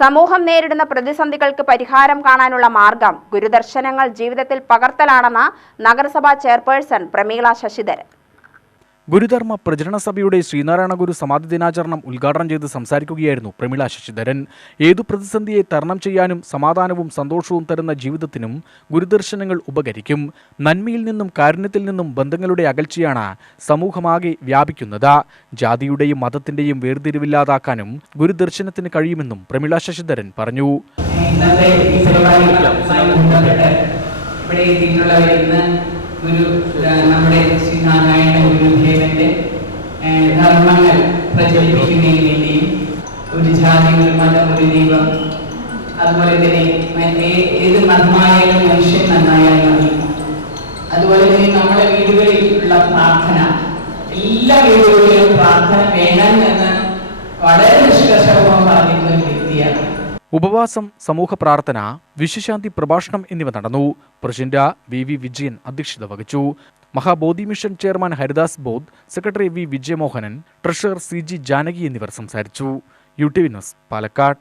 സമൂഹം നേരിടുന്ന പ്രതിസന്ധികൾക്ക് പരിഹാരം കാണാനുള്ള മാർഗം ഗുരുദർശനങ്ങൾ ജീവിതത്തിൽ പകർത്തലാണെന്ന് നഗരസഭാ ചെയർപേഴ്സൺ പ്രമീള ശശിധരൻ. ഗുരുധർമ്മ പ്രചരണ സഭയുടെ ശ്രീനാരായണ ഗുരു സമാധി ദിനാചരണം ഉദ്ഘാടനം ചെയ്ത് സംസാരിക്കുകയായിരുന്നു പ്രമീള ശശിധരൻ. ഏതു പ്രതിസന്ധിയെ തരണം ചെയ്യാനും സമാധാനവും സന്തോഷവും തരുന്ന ജീവിതത്തിനും ഗുരുദർശനങ്ങൾ ഉപകരിക്കും. നന്മയിൽ നിന്നും കാരുണ്യത്തിൽ നിന്നും ബന്ധങ്ങളുടെ അകൽച്ചയാണ് സമൂഹമാകെ വ്യാപിക്കുന്നത്. ജാതിയുടെയും മതത്തിന്റെയും വേർതിരിവില്ലാതാക്കാനും ഗുരുദർശനത്തിന് കഴിയുമെന്നും പ്രമീള ശശിധരൻ പറഞ്ഞു. ഇവിടെ ഇന്ന് ഗുരു നമ്മുടെ ധർമ്മങ്ങൾ പ്രചരിപ്പിക്കുന്നതിന് വേണ്ടിയും ഒരു ജാതി ഒരു മതം ഒരു ദൈവം അതുപോലെ തന്നെ ഏത് മതമായാലും മനുഷ്യൻ നന്നായാൽ മതി. അതുപോലെ തന്നെ നമ്മുടെ വീടുകളിൽ ഉള്ള പ്രാർത്ഥന എല്ലാ വീടുകളിലും പ്രാർത്ഥന വേണം എന്ന് വളരെ നിഷ്കർഷപൂർവം പറഞ്ഞിരുന്ന ഒരു വ്യക്തിയാണ്. ഉപവാസം സമൂഹ പ്രാർത്ഥന വിശ്വശാന്തി പ്രഭാഷണം എന്നിവ നടന്നു. പ്രസിഡന്റ് വി വി വിജയൻ അധ്യക്ഷത വഹിച്ചു. Mahabodhi mission chairman Haridas Bodh secretary V Vijayamohanan treasurer C G Janaki എന്നിവർ സംസാരിച്ചു. U T V news Palakkad.